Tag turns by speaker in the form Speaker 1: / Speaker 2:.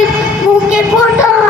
Speaker 1: Move, move, get more!